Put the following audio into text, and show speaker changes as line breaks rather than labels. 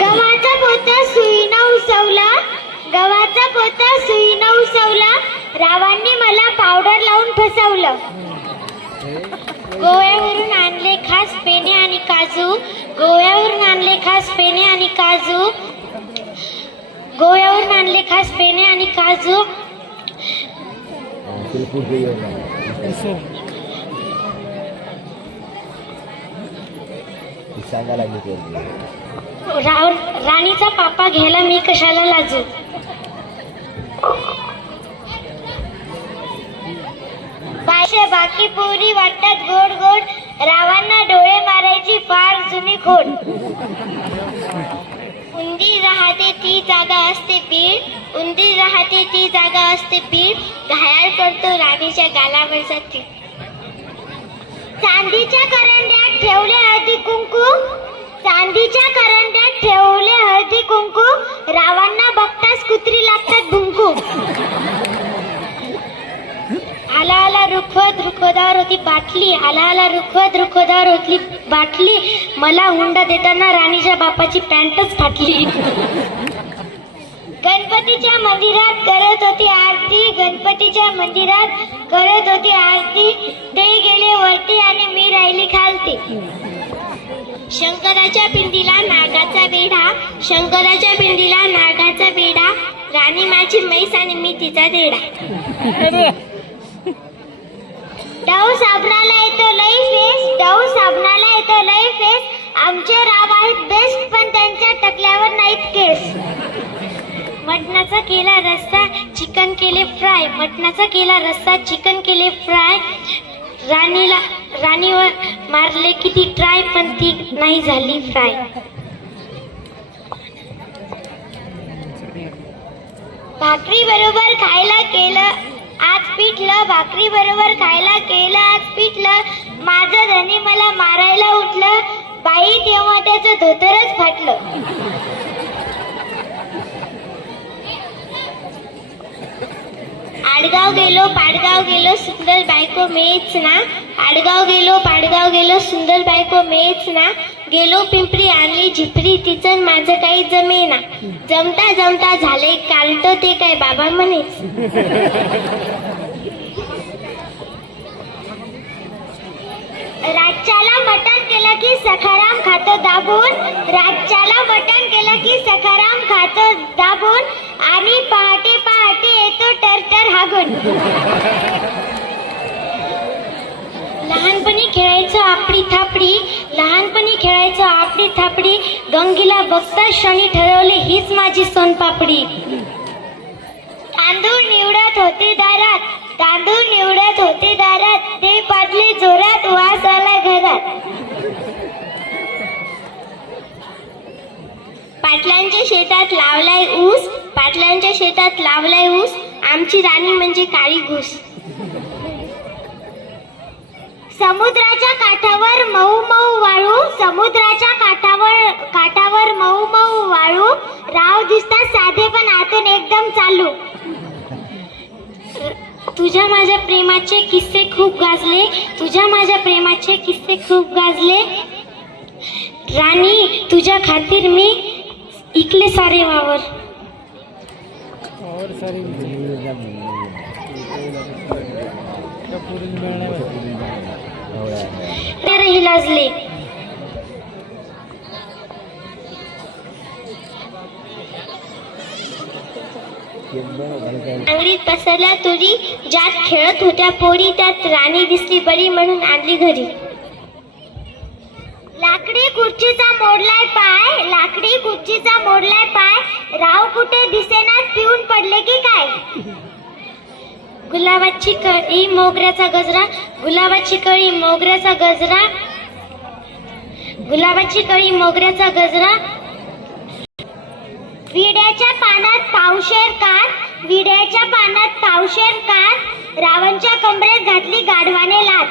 गव्हाचा पोता सुईनं उसवला गव्हाचा पोता सुईनं उसवला रावांनी मला पावडर लावून फसवलं. गोव्यावरून आणले खास पेने आणि काजू गोव्यावरून आणले खास पेने आणि काजू गोव्यावरून आणले खास पेने आणि काजू
सांगा लागली
राणीचा पापा घ्यायला मी कशाला लाजू? बायशे बाकी पोरी वाटतात गोड गोड. रावांना डोळे मारायची फार जुनी खोड. उंदी राहते ती जागा असते बीड उंदी राहते ती जागा असते पीठ. घायाळ करतो राणीच्या गालावरचा ती चांदीच्या करंड्यात ठेवले हळदी कुंकू. चांदीच्या करंड्यात ठेवले हळदी कुंकू. रावांना बघताच कुत्री लागतात भुंकू. आला आला रुखवत रुखवदावर होती बाटली. आला आला रुखवत रुखवदावर होती बाटली. मला हुंडा देताना राणीच्या बापाची पॅन्टच फाटली. गणपतीच्या मंदिरात करत होती आरती. गणपतीच्या मंदिरात करत होती आरती. ते गेले वरती आणि मी राहिली खालती. शंकराच्या पिंडीला नागाचा वेढा. शंकराच्या पिंडीला नागाचा वेढा. राणी माझी म्हैस आणि मी तिचा देडा डव साबणाला येतो लई फेस. डव साबणाला येतो लई फेस. आमचे मटणाचा केला रस्सा चिकन केले फ्राय मटणाचा केला रस्सा चिकन केले फ्राय राणीला राणीवर मारले किती ट्राय पण ती नाही झाली फ्राय भाकरी बरोबर खायला केलं आज पिठलं. भाकरी बरोबर खायला केलं आज पिठलं. माझं धनी मला मारायला उठलं. बाई तेव्हा त्याचं धोतरच फाटलं. आडगाव गेलो पाडगाव गेलो सुंदर बायको मेच ना. आडगाव गेलो पाडगाव गेलो सुंदर बायको मेच ना. गेलो पिंपरी आणली झिपरी तिचं माझं काही जमेना. जमता जमता झाले कालट ते काय बाबा म्हणेच राज्याला मटण केलं की सखाराम खातो दाबून. राज्याला मटण केलं की सखाराम खातो दाबून. आणि पहाटे पहाटे हा गण. लहानपणी खेळायचं आपडी थापडी लहानपणी खेळायचं आपडी थापडी गंगीला बघता क्षणी ठरवले हीच माझी सोनपापडी. तांदूळ निवडत होते दारात तांदूळ निवडत होते दारात ते पाडले जोरात वास आला घरात. पाटलांच्या शेतात लावलाय ऊस पाटलांच्या शेतात लावलाय ऊस आमची राणी म्हणजे काळी घुस. समुद्राच्या काठावर मऊ मऊ वाळू समुद्राच्या काठावर काठावर मऊ मऊ वाळू. राव दिसतात साधे पण आतून एकदम चालू. तुझ्या माझ्या प्रेमाचे किस्से खूप गाजले. तुझ्या माझ्या प्रेमाचे किस्से खूप गाजले. राणी तुझ्या खातीर मी इकले सारे वावर. सारी लाजले अंगडीत पसरल्या तुरी ज्यात खेळत होत्या पोरी त्यात राणी दिसली बरी म्हणून आणली घरी. लाकडी खुर्चीचा मोडलाय पाय. लाकडी खुर्चीचा मोडलाय पाय. राव कुठे दिसेनात पिऊन पडले की काय? गुलाबाची कळी मोगऱ्याचा गजरा. गुलाबाची कळी मोगऱ्याचा गजरा. गुलाबाची कळी मोगऱ्याचा गजरा. विड्याच्या पानात पावशेर कान. विड्याच्या पानात पावशेर कान. रावणच्या कमरेत घातली गाढवाने लात.